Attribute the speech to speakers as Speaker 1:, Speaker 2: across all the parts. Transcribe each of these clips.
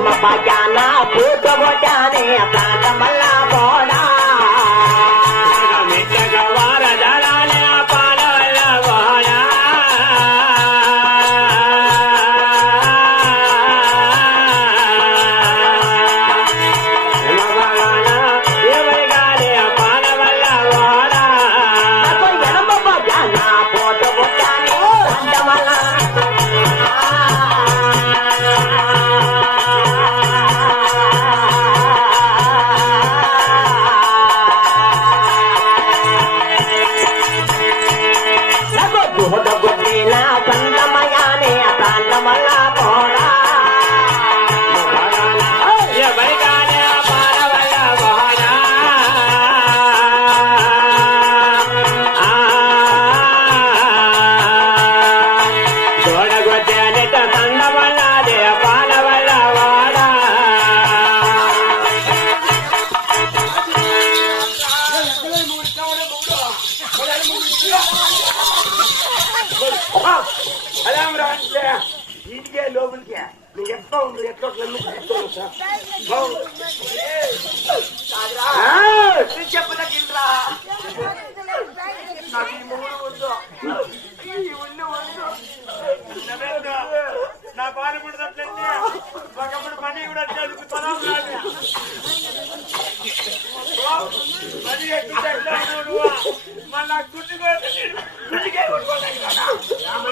Speaker 1: ఎడమ పగాన పూట కొట్టానే ప్రాంతమల్ల పోడా
Speaker 2: అలాం ఇంటికే లోపలికి నువ్వు ఎట్లా ఉండు ఎట్లా చెప్పదగిండ్రా నాకు ఈ మూడు వద్దు ఈ వద్దు
Speaker 3: నా పాలు పుడతట్లయితే ఒకప్పుడు పని కూడా చదువుకుతున్నాం పని ఎక్కువ మళ్ళా గుడ్డు
Speaker 2: ఇంటికే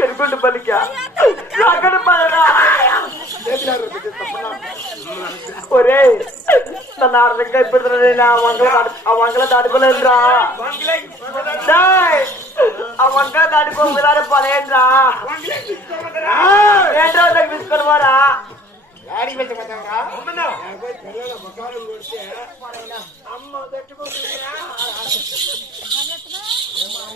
Speaker 2: ఎరుగుండు
Speaker 1: ఏంరా పలిక అక్కడ ఒరే నన్ను అర్థంగా ఇప్పుడు నేను ఆ వంకల ఆ వంకల దాటుకోలేదురా ఆ వంకల దాటుకోలేదారే పలేదురా ఏంట్రా నాకు అమ్మ పోరా?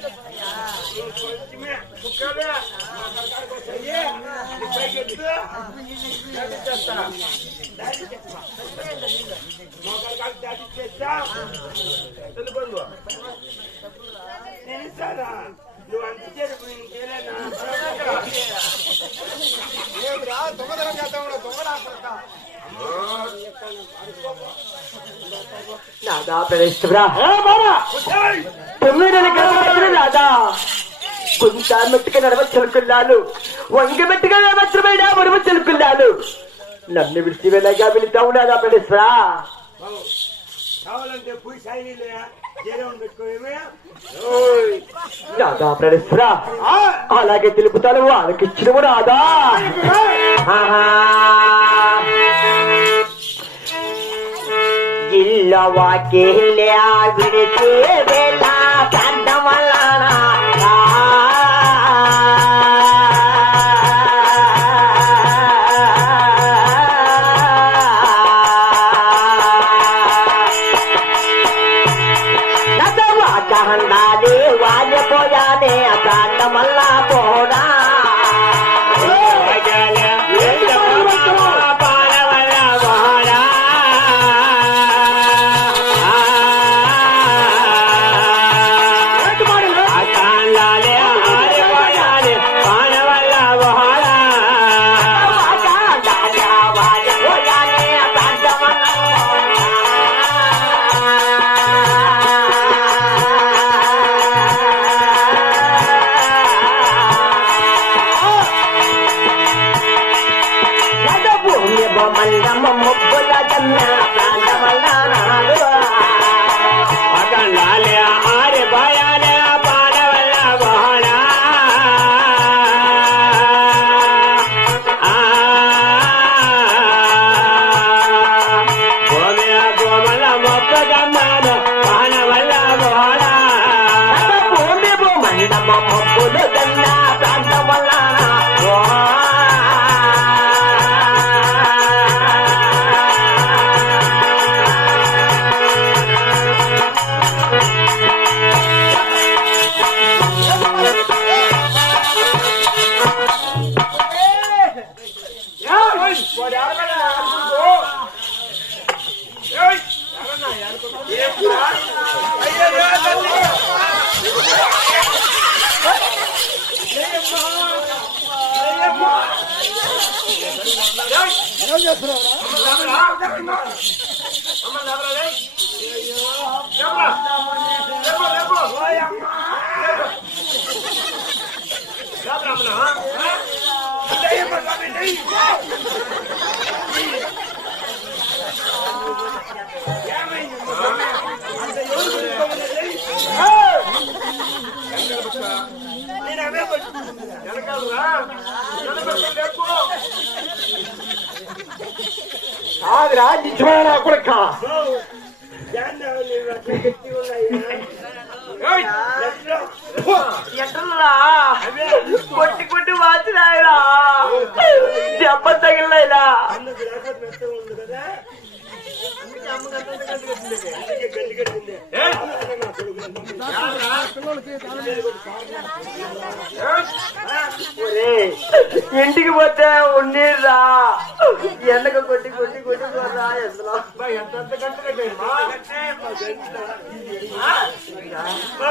Speaker 2: కొంచెమే కుక్కలే అయ్యే చేస్తా దాడి చేస్తా
Speaker 1: నాదా ప్రవేశరా తొమ్మిది నెలల కొంత మెట్టుగా నడవచ్చనుకున్నాను వంగ మెట్టుగా చెలుకున్నాను నన్ను విడిచి వెళ్ళగా వెళుతావు నాదా ప్రవేశరా
Speaker 2: కావాలంటే పోయి పెట్టుకోవేమే
Speaker 1: నాదా ప్రవేశరా అలాగే తెలుపుతాను వాళ్ళకి ఇచ్చినవు ఆహా. ఇల్ల వాకిల్య విడిచి Ha ha ha!
Speaker 2: నేను అవే వెనకాలరా వెనకాల
Speaker 1: కాదురా నిజమైన కొడుక ఎట్లా కొట్టి కొట్టి వాచినాయరా దెబ్బ తగిలినాయిరా ఒరేయ్, ఇంటికి పోతే ఉన్నీరా ఎండకు కొట్టి కొట్టి కొట్టి పోరా ఎందులో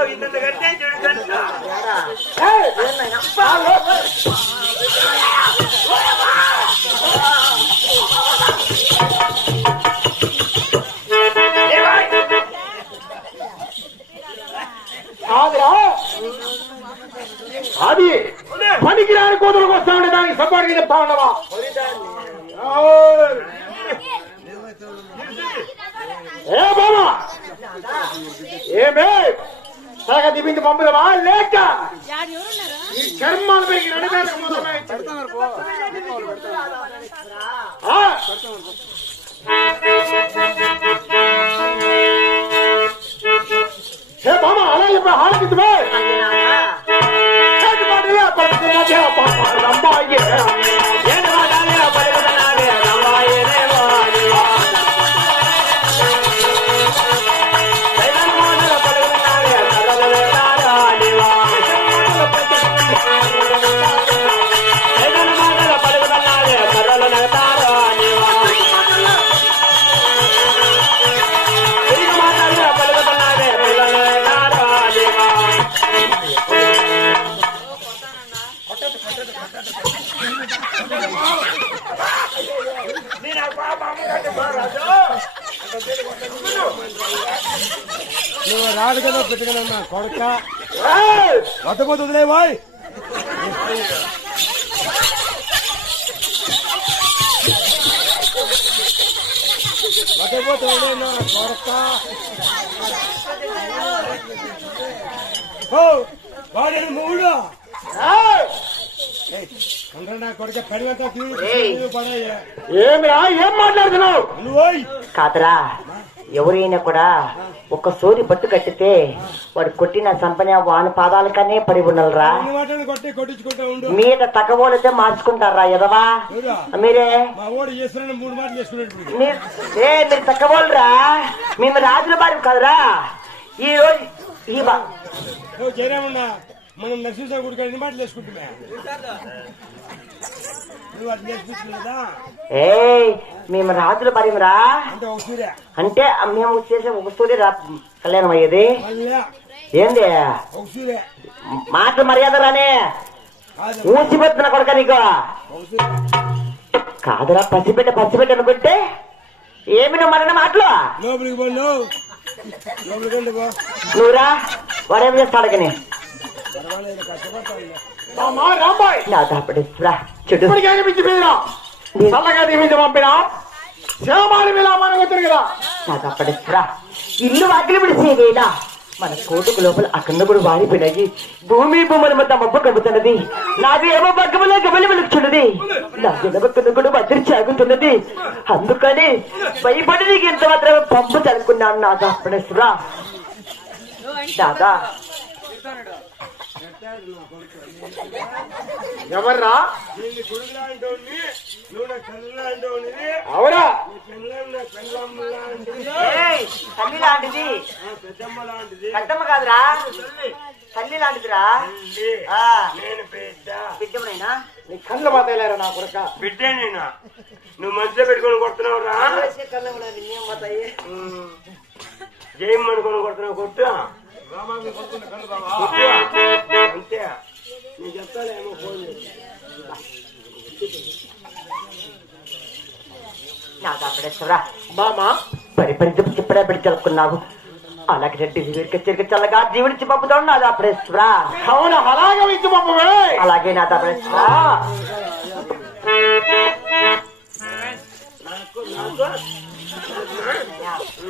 Speaker 2: ఇంత కట్టే
Speaker 1: ఉండవా ఏ బాబా ఏమే? సగ దిపించి పంపుదవా లేక ఈ చర్మాలు పెరిగి నడిపేట హే బామా అలా చెప్పి హాలకిద్దుమే
Speaker 2: నేను
Speaker 4: నువ్వు రాడు కదా పెట్టుకున్నా కొడక. వద్దపోతే వదిలే బాయ్ వద్దపోతే కొడక వాడని మూడు
Speaker 1: ఏమిరా? ఏం మాట్లాడుతున్నావు. కాదురా ఎవరైనా కూడా ఒక సోది పట్టు కట్టితే వాడు కొట్టిన సంపన వాని పాదాలకనే పడి ఉండలరా మీద తగ్గబోలైతే మార్చుకుంటారా ఎదవా? మీరే? ఏ మీరు తగ్గబోలరా? మేము రాజుల బారి కదరా. ఈ రోజు ఈ బా
Speaker 4: మనం నరసింహ గుడికి ఎన్ని మాటలు వేసుకుంటున్నా
Speaker 1: మేము రాజుల బారిమరా
Speaker 4: అంటే
Speaker 1: మేము చేసే ఒక సూర్య రా కళ్యాణం అయ్యేది ఏంది? మాట మర్యాద రానే. ఊసిపోతున్న కొడుక నీకు. కాదురా పసిబిడ్డ పసిబిడ్డ అనుకుంటే ఏమి నువ్వు మరణ మాటలు? నువ్వురా వాడేం చేస్తాడు కానీ నా దాపడేస్తురా చెడు.
Speaker 2: చల్లగా దీవించి పంపినా? శివమాని మీద మనకు వచ్చారు కదా?
Speaker 1: నా ఇల్లు వాకిలి విడిసేవేలా మన కోటుకు లోపల అఖండపుడు వారిపోయినది భూమి భూముల మధ్య మబ్బు కమ్ముతున్నది. నాది ఏమో పక్కములో గమలి వెలుగుతున్నది నా జనబక్కను భద్రి చాగుతున్నది. అందుకని భయపడి నీకు ఇంత మాత్రమే పంపు చనుకున్నాను నా దాపడేస్తురా దాదా
Speaker 2: ఎవర్రా? అవరా.
Speaker 1: తల్లి లాంటిది
Speaker 4: పెద్దమ్మ
Speaker 1: కాదురా. తల్లి. లాంటిదిరా బిడ్డమునైనా
Speaker 2: నీ కళ్ళు పోతాయిలేరా నా కొడుక?
Speaker 4: బిడ్డే నేను? నువ్వు మంచిగా పెట్టుకొని కొడుతున్నావు రా
Speaker 2: జయం అనుకుని కొడుతున్నావు కొట్టు. అంతే నేను చెప్తానేమో ఫోన్ చేసి.
Speaker 1: నా దాపడేశ్వరా
Speaker 4: మామ?
Speaker 1: పరిపరితం చెప్పడా పెట్టి చదువుకున్నావు అలాగే రెడ్డి వీరికి చిరిగి చల్లగా జీవించి పంపుతాడు నా దాపడేశ్వరా
Speaker 4: అవును అలాగే ఇచ్చి పంపవే.
Speaker 1: అలాగే నా దాపడేశ్వరా
Speaker 2: నాకు నాకు.